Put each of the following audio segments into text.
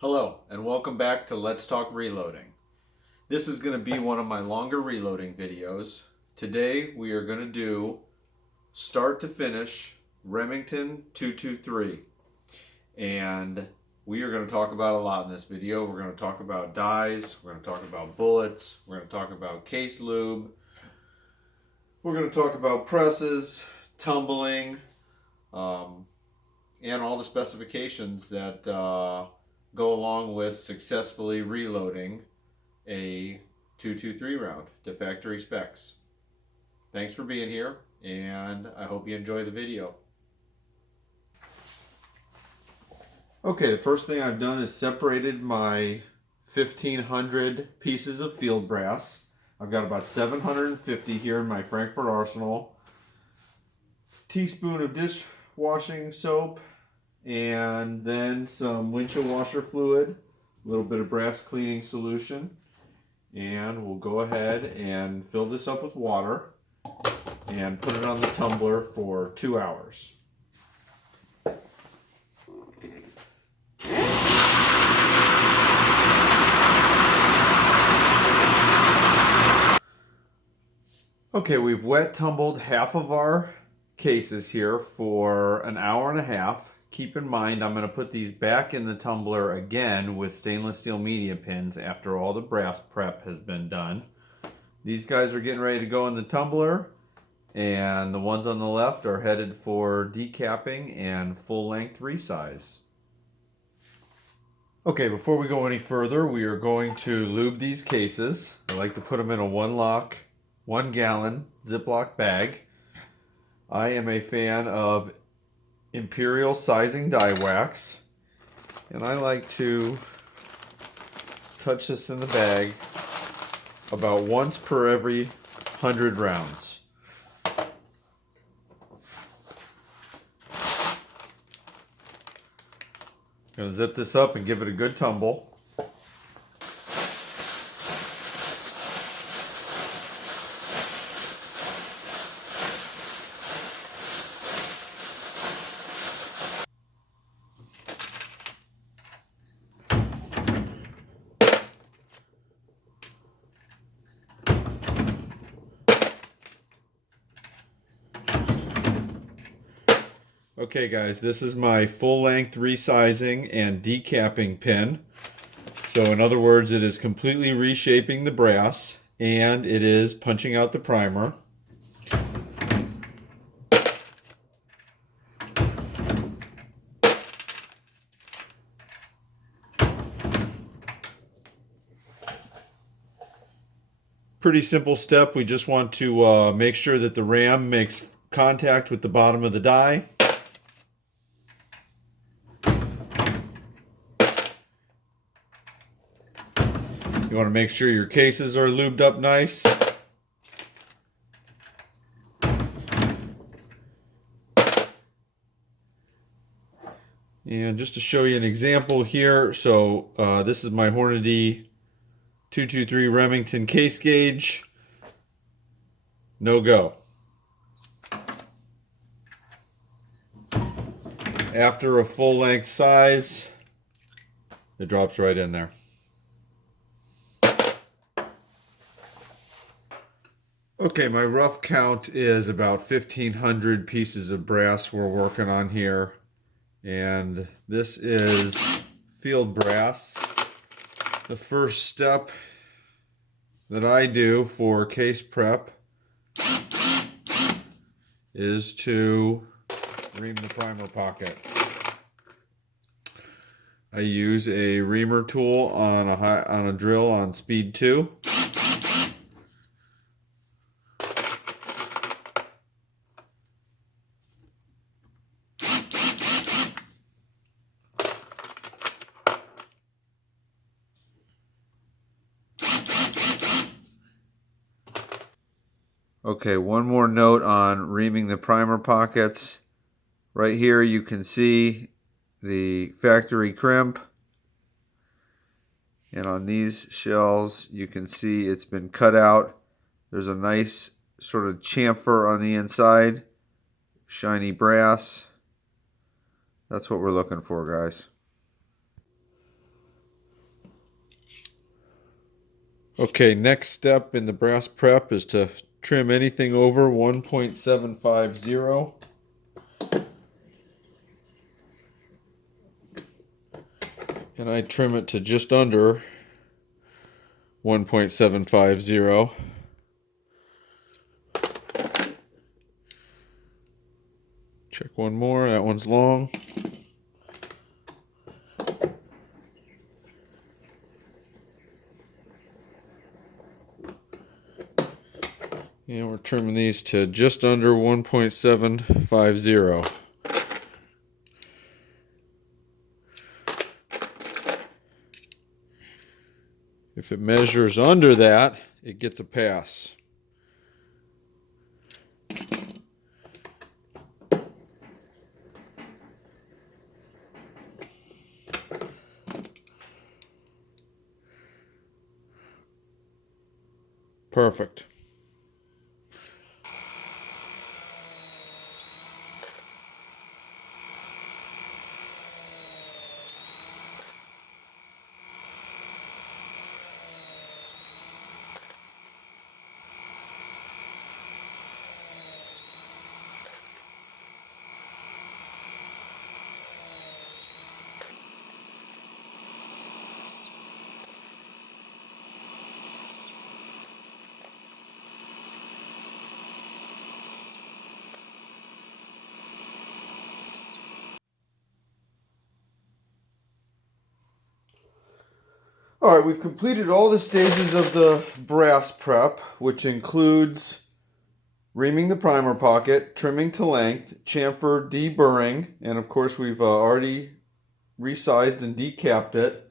Hello and welcome back to Let's Talk Reloading. This is going to be one of my longer reloading videos. Today we are going to do start to finish Remington 223, and we are going to talk about a lot in this video. We're going to talk about dies, we're going to talk about bullets, we're going to talk about case lube, we're going to talk about presses, tumbling, and all the specifications that go along with successfully reloading a 223 round to factory specs. Thanks for being here, and I hope you enjoy the video. Okay, the first thing I've done is separated my 1,500 pieces of field brass. I've got about 750 here in my Frankfurt arsenal. Teaspoon of dishwashing soap, and then some windshield washer fluid, a little bit of brass cleaning solution, and we'll go ahead and fill this up with water and put it on the tumbler for 2 hours. Okay, we've wet tumbled half of our cases here for an hour and a half. Keep in mind, I'm going to put these back in the tumbler again with stainless steel media pins after all the brass prep has been done. These guys are getting ready to go in the tumbler, and the ones on the left are headed for decapping and full-length resize. Okay, before we go any further, we are going to lube these cases. I like to put them in a 1-gallon Ziploc bag. I am a fan of Imperial Sizing dye wax, and I like to touch this in the bag about once per every 100 rounds. Gonna zip this up and give it a good tumble. Okay guys, this is my full-length resizing and decapping pin. So in other words, it is completely reshaping the brass, and it is punching out the primer. Pretty simple step. We just want to make sure that the ram makes contact with the bottom of the die. You want to make sure your cases are lubed up nice. And just to show you an example here, so this is my Hornady 223 Remington case gauge. No go. After a full length size, it drops right in there. Okay, my rough count is about 1,500 pieces of brass we're working on here. And this is field brass. The first step that I do for case prep is to ream the primer pocket. I use a reamer tool on a drill on speed 2. Okay, one more note on reaming the primer pockets. Right here you can see the factory crimp, and on these shells you can see it's been cut out. There's a nice sort of chamfer on the inside, shiny brass. That's what we're looking for, guys. Okay, next step in the brass prep is to trim anything over 1.750. And I trim it to just under 1.750. Check one more, that one's long. And we're trimming these to just under 1.750. If it measures under that, it gets a pass. Perfect. All right, we've completed all the stages of the brass prep, which includes reaming the primer pocket, trimming to length, chamfer, deburring, and of course we've already resized and decapped it.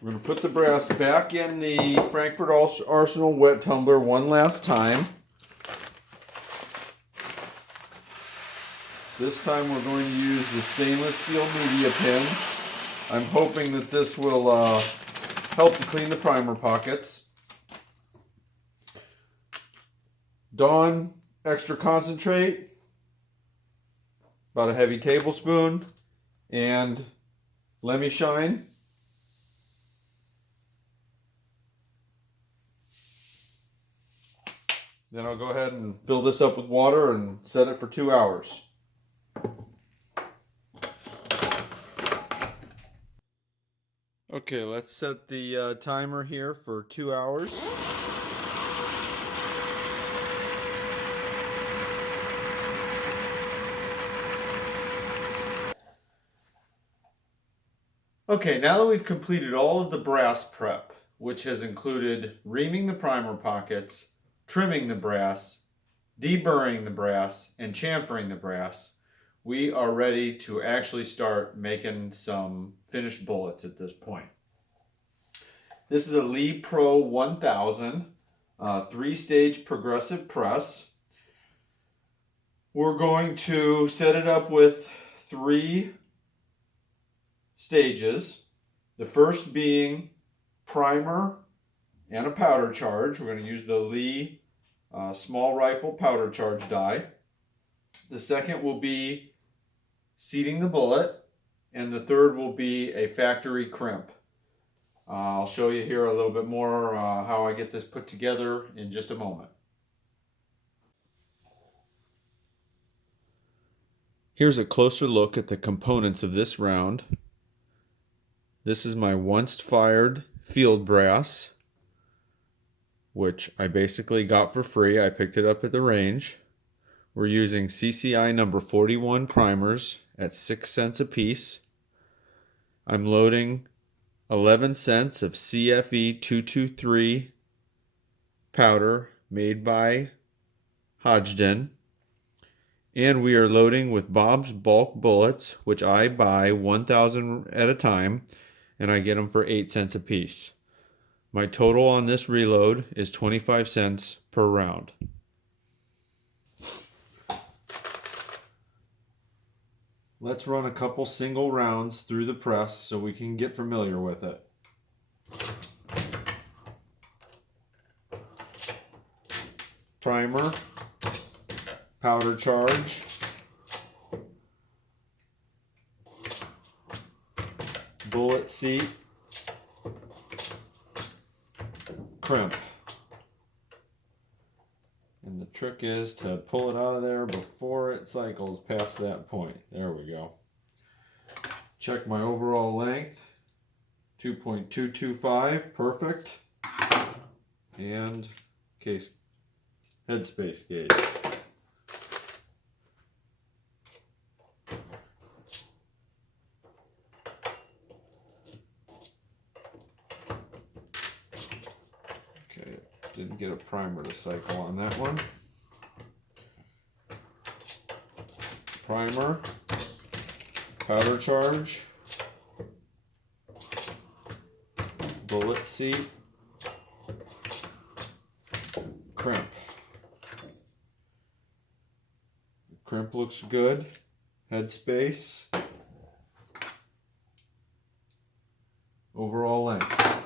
We're going to put the brass back in the Frankfurt Arsenal wet tumbler one last time. This time we're going to use the stainless steel media pins. I'm hoping that this will help to clean the primer pockets. Dawn extra concentrate, about a heavy tablespoon, and Lemmy Shine. Then I'll go ahead and fill this up with water and set it for 2 hours. Okay, let's set the timer here for 2 hours. Okay, now that we've completed all of the brass prep, which has included reaming the primer pockets, trimming the brass, deburring the brass, and chamfering the brass, we are ready to actually start making some finished bullets at this point. This is a Lee Pro 1000 3-stage progressive press. We're going to set it up with 3 stages. The first being primer and a powder charge. We're going to use the Lee small rifle powder charge die. The second will be seating the bullet, and the third will be a factory crimp. I'll show you here a little bit more how I get this put together in just a moment. Here's a closer look at the components of this round. This is my once fired field brass, which I basically got for free. I picked it up at the range. We're using CCI number 41 primers at 6 cents a piece. I'm loading 11 cents of CFE 223 powder made by Hodgdon. And we are loading with Bob's bulk bullets, which I buy 1,000 at a time, and I get them for 8 cents a piece. My total on this reload is 25 cents per round. Let's run a couple single rounds through the press so we can get familiar with it. primer, powder charge, bullet seat, crimp. And the trick is to pull it out of there before it cycles past that point. There we go. Check my overall length, 2.225, perfect. And case headspace gauge. Okay, didn't get a primer to cycle on that one. Primer, powder charge, bullet seat, crimp. Crimp looks good. Headspace. Overall length.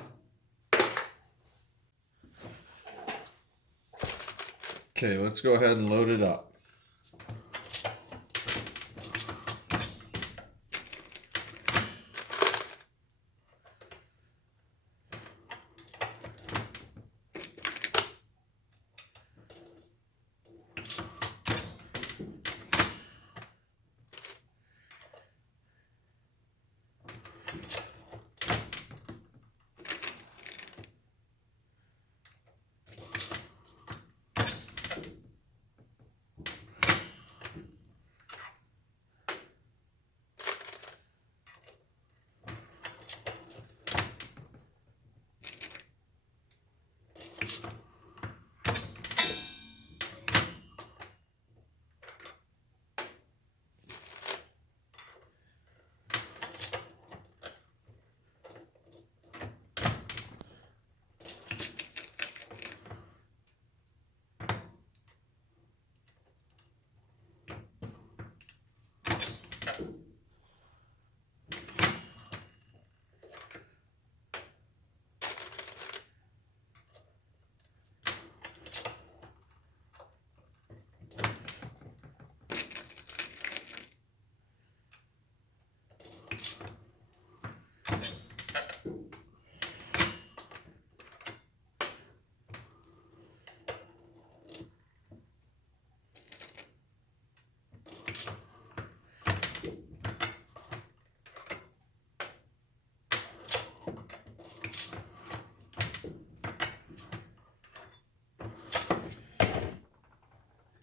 Okay, let's go ahead and load it up.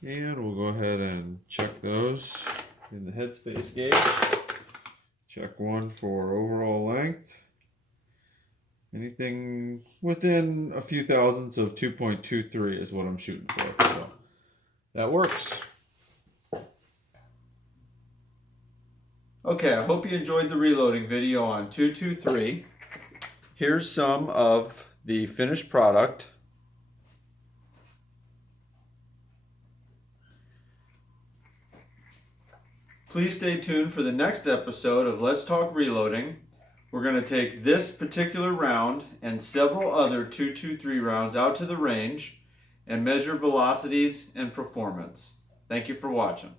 And we'll go ahead and check those in the headspace gauge. Check one for overall length. Anything within a few thousandths of 2.23 is what I'm shooting for. So that works. Okay, I hope you enjoyed the reloading video on 223. Here's some of the finished product. Please stay tuned for the next episode of Let's Talk Reloading. We're going to take this particular round and several other 223 rounds out to the range and measure velocities and performance. Thank you for watching.